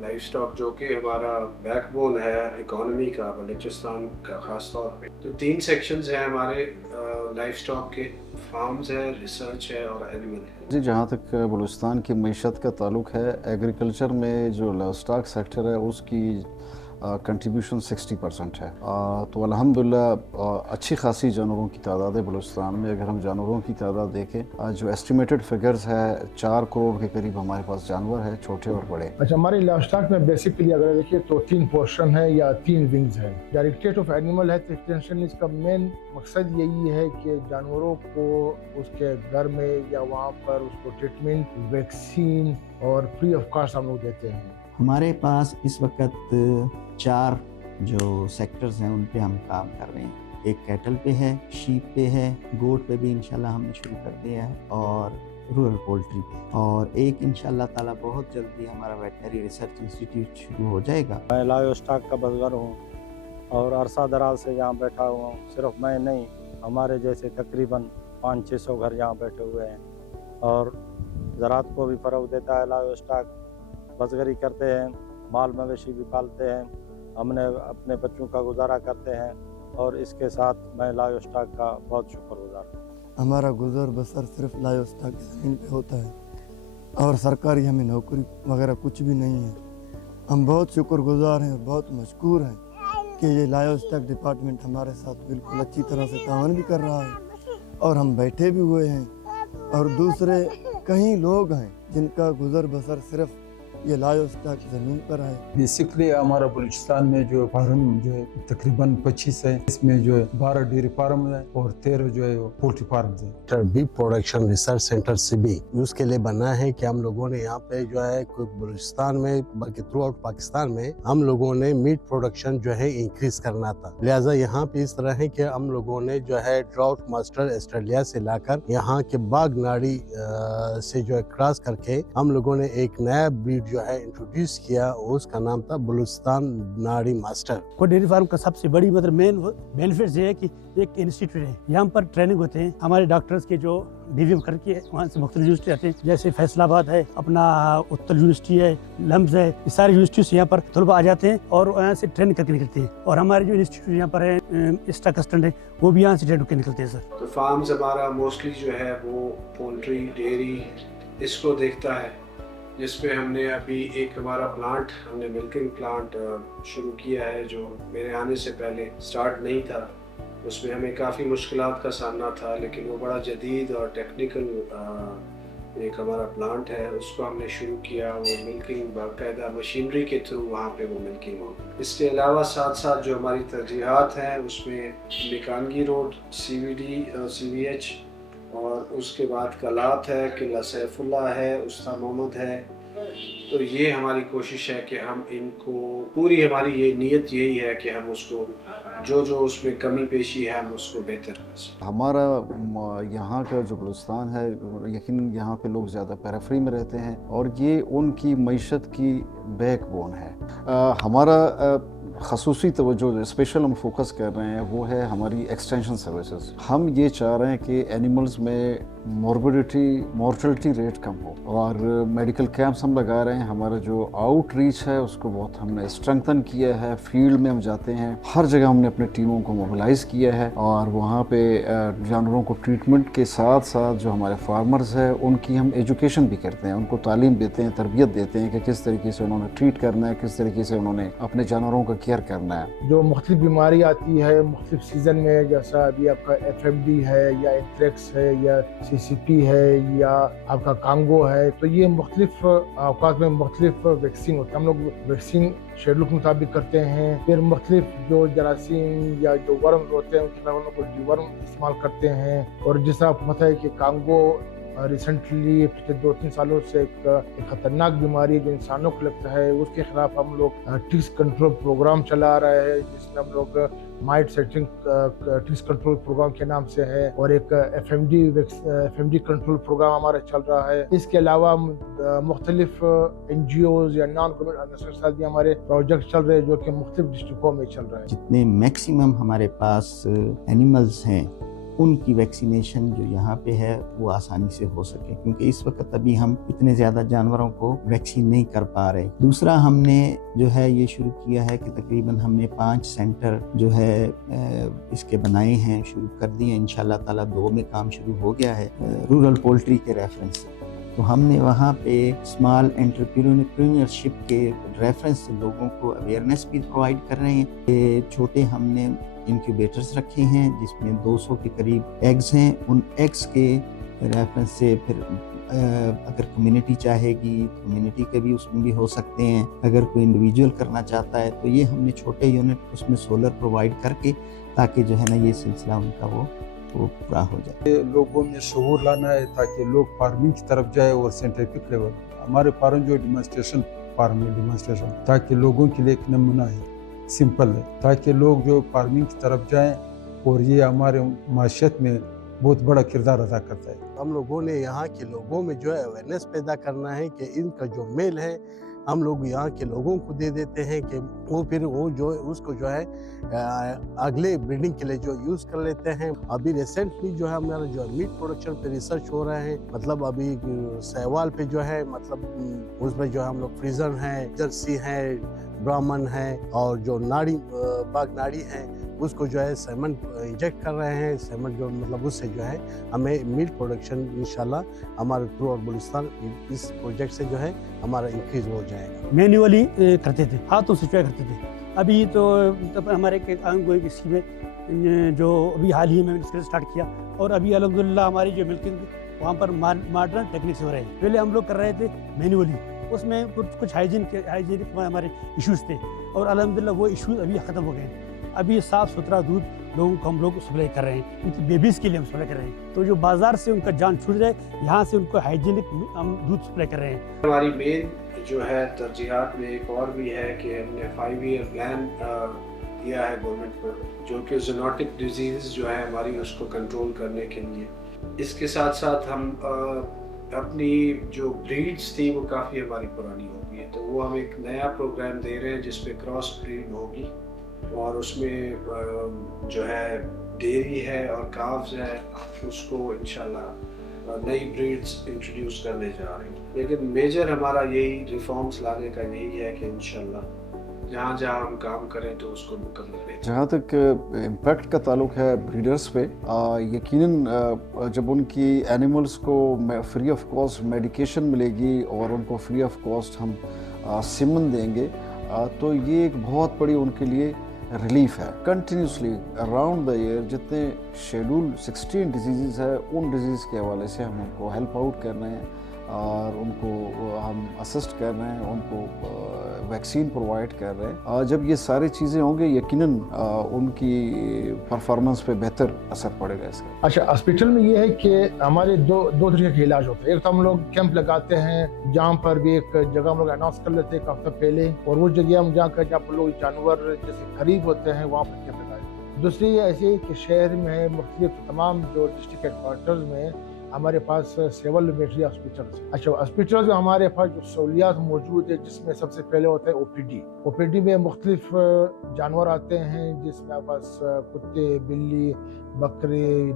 Life stock जो कि हमारा बैकबोन है इकोनॉमी का बलूचिस्तान का ख़ास तौर पे। तो 3 सेक्शंस हैं हमारे लाइफ स्टॉक के, फार्म्स है, रिसर्च है और एनिमल है। जी, जहाँ तक बलूचिस्तान की मईशत का ताल्लुक है, एग्रीकल्चर में जो लाइव स्टॉक सेक्टर है उसकी कंट्रीब्यूशन 60% है। तो अल्हम्दुलिल्लाह अच्छी खासी जानवरों की तादाद है बलूचिस्तान में। अगर हम जानवरों की तादाद देखें, जो एस्टिमेटेड फिगर्स है 4 करोड़ के करीब हमारे पास जानवर है, छोटे और बड़े। अच्छा, हमारे लाइव स्टॉक में बेसिकली अगर देखिए तो 3 पोर्शन है या 3 विंग्स है। Directorate of animal health extension, इसका मेन मकसद यही है कि जानवरों को उसके घर में या वहाँ पर उसको ट्रीटमेंट, वैक्सीन और फ्री ऑफ कॉस्ट हम लोग देते हैं। हमारे पास इस वक्त 4 जो सेक्टर्स हैं उन पे हम काम कर रहे हैं। एक कैटल पे है, शीप पे है, गोट पे भी इंशाल्लाह हमने शुरू कर दिया है, और रूरल पोल्ट्री पे, और एक इंशाल्लाह ताला बहुत जल्दी हमारा वेटनरी रिसर्च इंस्टीट्यूट शुरू हो जाएगा। मैं लाइव स्टॉक का बज़गर हूँ और अरसा दराज से यहाँ बैठा हुआ हूँ। सिर्फ मैं नहीं, हमारे जैसे तकरीबन 500-600 घर यहाँ बैठे हुए हैं, और ज़राअत को भी फ़रोग़ देता है लाइव स्टॉक। बज़गरी करते हैं, माल मवेशी भी पालते हैं, हमने अपने बच्चों का गुजारा करते हैं, और इसके साथ मैं लाइव स्टॉक का बहुत शुक्रगुजार हूँ। हमारा गुजर बसर सिर्फ लाइव स्टॉक की ज़मीन पे होता है, और सरकारी हमें नौकरी वगैरह कुछ भी नहीं है। हम बहुत शुक्रगुजार हैं और बहुत मशकूर हैं कि ये लाइव स्टॉक डिपार्टमेंट हमारे साथ बिल्कुल अच्छी तरह से तावन भी कर रहा है, और हम बैठे भी हुए हैं, और दूसरे कई लोग हैं जिनका गुजर बसर सिर्फ ये लाइव स्टॉक ज़मीन पर है। बेसिकली हमारा बलूचिस्तान में जो फार्म जो है तकरीबन 25 है। इसमें जो है 12 डेयरी फार्म है और 13 जो है पोल्ट्री फार्म है। Beef production research centre CB उसके लिए बना है कि हम लोगों ने यहाँ पे जो है बलूचिस्तान में बल्कि थ्रू आउट पाकिस्तान में हम लोगों ने मीट प्रोडक्शन जो है इंक्रीज करना था। लिहाजा यहाँ पे इस तरह है कि हम लोगों ने जो है ट्राउट मास्टर ऑस्ट्रेलिया से लाकर यहाँ के बाग नाड़ी से जो है क्रॉस करके हम लोगों ने एक नया ब्रीड जो है इंट्रोड्यूस किया, उसका नाम था बलूचिस्तान नाड़ी मास्टर। को डेयरी फार्म का सबसे बड़ी मतलब मेन बेनिफिट ये है कि एक इंस्टीट्यूट है, यहाँ पर ट्रेनिंग होते हैं हमारे डॉक्टर्स के जो डीवीएम करके वहाँ से मुख्तलिफ यूनिवर्सिटी आते हैं, जैसे फैसलाबाद है, अपना उत्तर यूनिवर्सिटी है, लम्स है, ये सारी यूनिवर्सिटी से यहाँ पर तलबा आ जाते हैं और यहाँ से ट्रेनिंग करके निकलते हैं। और हमारे जो इंस्टीट्यूट यहाँ पर है स्टाक असिस्टेंट है, वो भी यहाँ से ट्रेन करके निकलते हैं सर। तो फार्म्स हमारा मोस्टली जो है वो पोल्ट्री, डेयरी इसको देखता है, जिसपे हमने अभी एक हमारा प्लांट, हमने मिल्किंग प्लांट शुरू किया है जो मेरे आने से पहले स्टार्ट नहीं था। उसमें हमें काफ़ी मुश्किलात का सामना था, लेकिन वो बड़ा जदीद और टेक्निकल एक हमारा प्लांट है, उसको हमने शुरू किया। वो मिल्किंग बाकायदा मशीनरी के थ्रू वहाँ पे वो मिल्किंग हो। इसके अलावा साथ साथ जो हमारी तरजीहात हैं उसमें मिकानगी रोड, CVD, CVH, और उसके बाद कलात है, किला सैफुल्ला है, उस्ताद मोहम्मद है। तो ये हमारी कोशिश है कि हम इनको पूरी, हमारी ये नीयत यही है कि हम उसको जो जो उसमें कमी पेशी है हम उसको बेहतर कर सकें। हमारा यहाँ का जो बलूचिस्तान है, यकीन यहाँ पे लोग ज़्यादा पेरिफेरी में रहते हैं और ये उनकी मईशत की बैकबोन है। हमारा खसूसी तवज्जो स्पेशल हम फोकस कर रहे हैं वो है हमारी एक्सटेंशन सर्विसेज। हम ये चाह रहे हैं कि एनिमल्स में मॉर्टलिटी रेट कम हो, और मेडिकल कैंप्स हम लगा रहे हैं। हमारा जो आउटरीच है उसको बहुत हमने स्ट्रेंथन किया है। फील्ड में हम जाते हैं, हर जगह हमने अपने टीमों को मोबिलाइज़ किया है, और वहाँ पे जानवरों को ट्रीटमेंट के साथ साथ जो हमारे फार्मर्स हैं उनकी हम एजुकेशन भी करते हैं, उनको तालीम देते हैं, तरबियत देते हैं कि किस तरीके से उन्होंने ट्रीट करना है, किस तरीके से उन्होंने अपने जानवरों का केयर करना है। जो मुख्तलिफ बीमारी आती है मुख्तलिफ सीज़न में, जैसा अभी आपका FMD है या एंथ्रेक्स है या CCP है या आपका कांगो है, तो ये मुख्तलिफ औकात में मुख्तलिफ वैक्सीन होते हैं। हम लोग वैक्सीन शेड्यूल के मुताबिक करते हैं। फिर मुख्तलिफ जो जरासीम या जो वर्म होते हैं उनके हम लोग डिवर्म इस्तेमाल करते हैं। और जिस तरह आपको पता है कि कांगो रिसेंटली पिछले 2-3 सालों से एक खतरनाक बीमारी जो इंसानों को लगता है, उसके खिलाफ हम लोग टिक्स कंट्रोल प्रोग्राम चला रहे हैं, जिसमें हम लोग might setting ticks control program के नाम से है, और एक FMD कंट्रोल प्रोग्राम हमारा चल रहा है। इसके अलावा मुख्तलिफ NGOs या नॉन गवर्नमेंट ऑर्गेनाइजेशन भी हमारे प्रोजेक्ट चल रहे हैं जो कि मुख्तलिफ डिस्ट्रिक्टों में चल रहे हैं। जितने मैक्सिमम हमारे पास एनिमल्स हैं ان کی ویکسینیشن جو یہاں پہ ہے وہ آسانی سے ہو سکے، کیونکہ اس وقت ابھی ہم اتنے زیادہ جانوروں کو ویکسین نہیں کر پا رہے۔ دوسرا ہم نے جو ہے یہ شروع کیا ہے کہ تقریباً ہم نے 5 سینٹر جو ہے اس کے بنائے ہیں، شروع کر دیے ہیں، انشاءاللہ تعالیٰ 2 میں کام شروع ہو گیا ہے رورل پولٹری کے ریفرنس سے۔ تو ہم نے وہاں پہ اسمال انٹرپرینیورشپ کے ریفرنس سے لوگوں کو اویئرنیس بھی پرووائڈ کر رہے ہیں کہ چھوٹے ہم نے انکیوبیٹرز رکھے ہیں جس میں 200 کے قریب ایگز ہیں، ان ایگز کے ریفرنس سے پھر اگر کمیونٹی چاہے گی کمیونٹی کے بھی اس میں بھی ہو سکتے ہیں، اگر کوئی انڈیویجول کرنا چاہتا ہے تو یہ ہم نے چھوٹے یونٹ اس میں سولر پرووائڈ کر کے تاکہ جو ہے نا یہ سلسلہ ان کا وہ پورا ہو جائے۔ لوگوں میں شعور لانا ہے تاکہ لوگ فارمنگ کی طرف جائے اور سائنٹیفک لیول ہمارے فارم جو ڈیمانسٹریشن فارم ہے ڈیمانسٹریشن تاکہ لوگوں کے لیے ایک نمونہ ہے، سمپل ہے، تاکہ لوگ جو فارمنگ کی طرف جائیں اور یہ ہمارے معیشت میں بہت بڑا کردار ادا کرتا ہے۔ ہم لوگوں نے یہاں کے لوگوں میں جو ہے اویئرنیس پیدا کرنا ہے کہ ان کا جو میل ہے ہم لوگ یہاں کے لوگوں کو دے دیتے ہیں کہ وہ پھر وہ جو اس کو جو ہے اگلے بریڈنگ کے لیے جو یوز کر لیتے ہیں۔ ابھی ریسنٹلی جو ہے ہمارا جو میٹ پروڈکشن پہ ریسرچ ہو رہا ہے، مطلب ابھی سہوال پہ جو ہے مطلب اس میں جو ہم لوگ فریزن ہے، جرسی ہے، برامن ہے اور جو ناڑی باغ ناڑی ہے اس کو جو ہے سیمن انجیکٹ کر رہے ہیں۔ سیمن جو مطلب اس سے جو ہے ہمیں میٹ پروڈکشن انشاءاللہ ہمارے تھرو آؤٹ بلوچستان اس پروجیکٹ سے جو ہے ہمارا انکریز ہو جائے گا۔ مینولی کرتے تھے، ہاتھوں سے چویا کرتے تھے، ابھی تو ہمارے گوئی کسی میں جو ابھی حال ہی میں اسٹارٹ کیا اور ابھی الحمدللہ ہماری جو ملکنگ وہاں پر ماڈرن ٹیکنیک ہو رہے ہیں۔ پہلے ہم لوگ کر رہے تھے مینولی، اس میں کچھ ہائیجینک ہمارے ایشوز تھے اور الحمدللہ وہ ایشوز ابھی ختم ہو گئے ہیں۔ ابھی صاف ستھرا دودھ لوگوں کو ہم لوگ سپلائی کر رہے ہیں، ان کی بیبیز کے لیے ہم سپلائی کر رہے ہیں، تو جو بازار سے ان کا جان چھوٹ جائے یہاں سے ان کو ہائیجینک ہم دودھ سپلائی کر رہے ہیں۔ ہماری مین جو ہے ترجیحات میں ایک اور بھی ہے کہ ہم نے 5 ایئر پلان دیا ہے گورنمنٹ کو، جو کہ زونوٹک ڈیزیز جو ہے ہماری اس کو کنٹرول کرنے کے لیے۔ اس کے ساتھ ساتھ ہم اپنی جو بریڈز تھی وہ کافی ہماری پرانی ہو گئی ہے، تو وہ ہم ایک نیا پروگرام دے رہے ہیں جس پہ کراس بریڈ ہوگی اور اس میں جو ہے ڈیری ہے اور کاوز ہے، اس کو انشاءاللہ نئی بریڈز انٹروڈیوس کرنے جا رہے ہیں۔ لیکن میجر ہمارا یہی ریفارمز لانے کا یہی ہے کہ انشاءاللہ جہاں جہاں ہم کام کریں تو اس کو مکمل کریں۔ جہاں تک امپیکٹ کا تعلق ہے بریڈرز پہ، یقیناً جب ان کی اینیملز کو فری آف کاسٹ میڈیکیشن ملے گی اور ان کو فری آف کاسٹ ہم سیمن دیں گے تو یہ ایک بہت بڑی ان کے لیے ریلیف ہے۔ کنٹینیوسلی اراؤنڈ دا ایئر جتنے شیڈول 16 ڈیزیزز ہے ان ڈیزیز کے حوالے سے ہم ان کو ہیلپ آؤٹ کر رہے ہیں اور ان کو ہم اسسٹ کر رہے ہیں، ان کو ویکسین پرووائڈ کر رہے ہیں۔ جب یہ ساری چیزیں ہوں گے یقیناً ان کی پرفارمنس پہ بہتر اثر پڑے گا اس کا۔ اچھا، ہاسپٹل میں یہ ہے کہ ہمارے دو طریقے کے علاج ہوتے ہیں۔ ایک تو ہم لوگ کیمپ لگاتے ہیں جہاں پر بھی ایک جگہ ہم لوگ اناؤنس کر لیتے ہیں ایک ہفتہ پہلے، اور وہ جگہ ہم جہاں پر لوگ جانور جیسے قریب ہوتے ہیں وہاں پر کیمپ لگاتے ہیں۔ دوسری ایسی ہے کہ شہر میں مختلف تمام جو ڈسٹرکٹ ہیڈ کوارٹرز میں ہمارے پاس سول ویٹری ہاسپٹلس ہیں۔ اچھا، ہاسپٹلس میں ہمارے پاس جو سہولیات موجود ہے جس میں سب سے پہلے ہوتا ہے او پی ڈی میں مختلف جانور آتے ہیں جس میں ہمارے پاس کتے، بلی،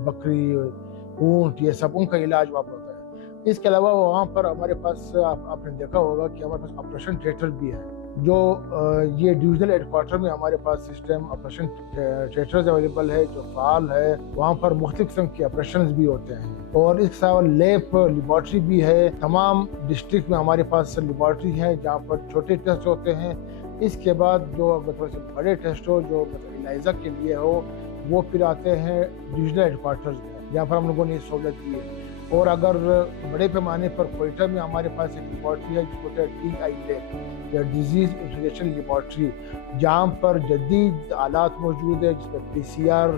بکری، اونٹ، یہ سب ان کا علاج وہاں پر ہوتا ہے۔ اس کے علاوہ وہاں پر ہمارے پاس آپ نے دیکھا ہوگا کہ ہمارے پاس آپریشن تھیٹر بھی ہے، جو یہ ڈویژنل ہیڈ کوارٹر میں ہمارے پاس سسٹم آپریشن تھیٹرز اویلیبل ہے جو فعال ہے، وہاں پر مختلف قسم کے آپریشنز بھی ہوتے ہیں، اور اس کے علاوہ لیب لیبارٹری بھی ہے۔ تمام ڈسٹرکٹ میں ہمارے پاس لیبارٹری ہے جہاں پر چھوٹے ٹیسٹ ہوتے ہیں۔ اس کے بعد جو مطلب بڑے ٹیسٹ ہو جو مطلب الائزہ کے لیے ہو وہ پھر آتے ہیں ڈویژنل ہیڈ کوارٹرز میں جہاں پر ہم لوگوں نے یہ سہولت دی ہے۔ اور اگر بڑے پیمانے پر کوئٹہ میں ہمارے پاس ایک لیبارٹری ہے جس کو کہتے ہیں DI یا ڈیزیز انویسٹیگیشن لیبارٹری، جہاں پر جدید آلات موجود ہے جس میں PCR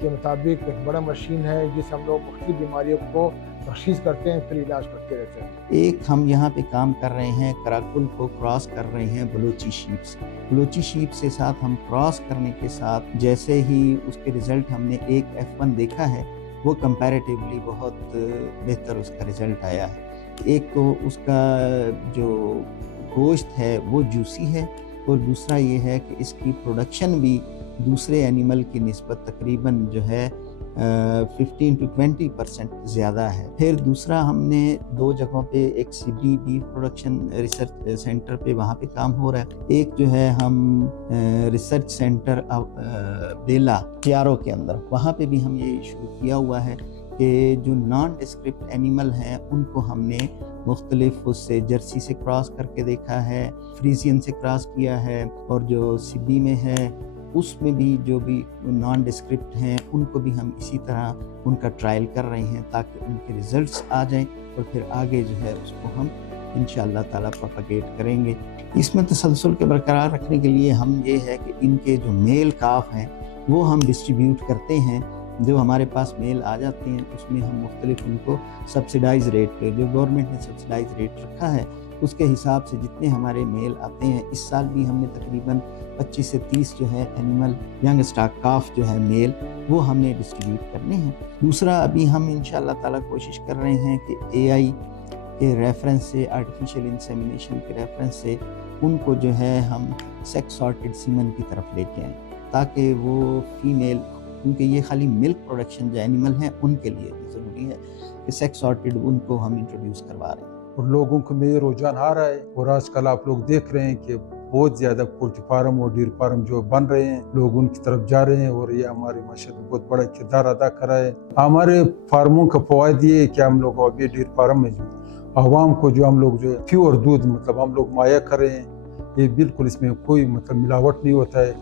کے مطابق ایک بڑا مشین ہے جس سے ہم لوگ مختلف بیماریوں کو تشخیص کرتے ہیں پھر علاج کرتے رہتے ہیں۔ ایک ہم یہاں پہ کام کر رہے ہیں، کراکل کو کراس کر رہے ہیں بلوچی شیپ سے۔ بلوچی شیپ سے ساتھ ہم کراس کرنے کے ساتھ جیسے ہی اس کے رزلٹ ہم نے ایک F1 دیکھا ہے وہ کمپیریٹیولی بہت بہتر اس کا رزلٹ آیا ہے۔ ایک تو اس کا جو گوشت ہے وہ جوسی ہے، اور دوسرا یہ ہے کہ اس کی پروڈکشن بھی دوسرے اینیمل کی نسبت تقریباً جو ہے 15 to 20% ज़्यादा है। फिर दूसरा हमने 2 जगहों पे एक CD beef production research centre पे वहाँ पे काम हो रहा है। एक जो है हम रिसर्च सेंटर बेला प्यारो के अंदर, वहाँ पे भी हम ये शुरू किया हुआ है कि जो नॉन डिस्क्रिप्ट एनिमल हैं उनको हमने मुख्तलिफ उससे जर्सी से क्रॉस करके देखा है, फ्रीजियन से क्रॉस किया है, और जो सिबी में है उसमें भी जो भी नॉन डिस्क्रिप्ट हैं उनको भी हम इसी तरह उनका ट्रायल कर रहे हैं ताकि उनके रिजल्ट्स आ जाएं और फिर आगे जो है उसको हम इंशाअल्लाह ताला प्रोपगेट करेंगे। इसमें तसलसल के बरकरार रखने के लिए हम ये है कि इनके जो मेल काफ हैं वो हम डिस्ट्रीब्यूट करते हैं। जो हमारे पास मेल आ जाते हैं उसमें हम मुख्तलिफ उनको सब्सिडाइज रेट पे, जो गवर्नमेंट ने सब्सिडाइज रेट रखा है उसके हिसाब से जितने हमारे मेल आते हैं, इस साल भी हमने तकरीबन 25 से 30 जो है एनिमल यंग स्टॉक काफ जो है मेल वो हमने डिस्ट्रीब्यूट करने हैं। दूसरा अभी हम इंशाअल्लाह ताला कोशिश कर रहे हैं कि AI के रेफरेंस से, आर्टिफिशियल इंसेमिनेशन के रेफरेंस से उनको जो है हम सेक्स सॉर्टेड सीमन की तरफ लेके आएँ ताकि वो फीमेल, क्योंकि ये खाली मिल्क प्रोडक्शन जो एनिमल हैं उनके लिए ज़रूरी है कि सेक्स सॉर्टेड उनको हम इंट्रोड्यूस करवा रहे हैं। और लोगों को में ये रुझान आ रहा है, और आजकल आप लोग देख रहे हैं कि बहुत ज़्यादा पोल्ट्री फार्म और डेयरी फार्म जो बन रहे हैं, लोग उनकी तरफ जा रहे हैं और ये हमारी माशत में बहुत बड़ा किरदार अदा कर रहा है। हमारे फार्मों का फ़वाद ये है कि हम लोग अभी डेयरी फार्म में जो आवाम को जो हम लोग जो प्योर दूध मतलब हम लोग मुहैया कर रहे हैं, ये बिल्कुल इसमें कोई मतलब मिलावट नहीं होता है,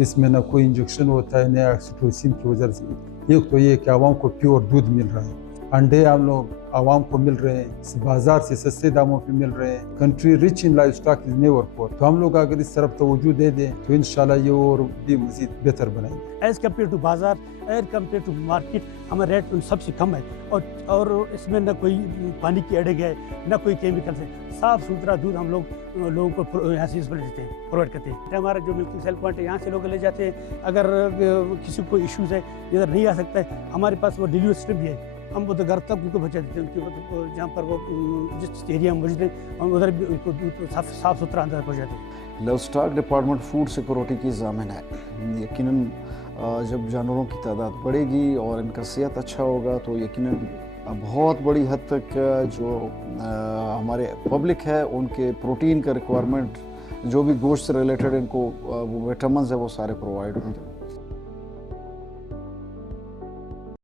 इसमें ना कोई इंजेक्शन होता है, ना ऑक्सीटोसिन की वजह से। एक तो ये कि आवाम को प्योर दूध मिल रहा है, अंडे हम लोग आवाम को मिल रहे हैं, बाजार से सस्ते दामों पे मिल रहे हैं। Country rich in life stock is never poor. तो हम लोग अगर इस तरफ तवज्जो दे दें तो इंशाल्लाह ये और भी मजीद बेहतर बनाएंगे। एज़ कम्पेयर टू बाज़ार, एज़ कम्पेयर टू मार्केट, हमारा रेट उन सबसे कम है और इसमें न कोई पानी की अड़ग है, न कोई केमिकल्स है। साफ़ सुथरा दूध हम लोगों को यहाँ से देते हैं, प्रोवाइड करते हैं। हमारा जो मिल्किंग सेल पॉइंट है यहाँ से लोग ले जाते हैं। अगर किसी को इश्यूज़ है, इधर नहीं आ सकता है, हमारे पास वो डिलीवरी स्लिप भी है, हम वो तो घर तक उनको पहुँचा देते हैं। उनके जहाँ पर वो जिस एरिया में मौजूद है हम उधर भी उनको दूध साफ़ सुथरा अंदर पहुँचाते हैं। Live stock department food security की ज़ामिन है। यकीनन जब जानवरों की तादाद बढ़ेगी और इनका सेहत अच्छा होगा तो यकीनन बहुत बड़ी हद तक जो हमारे पब्लिक है उनके प्रोटीन का रिक्वायरमेंट, जो भी गोश्त से रिलेटेड इनको वो विटामिन्स है वो सारे प्रोवाइड होंगे।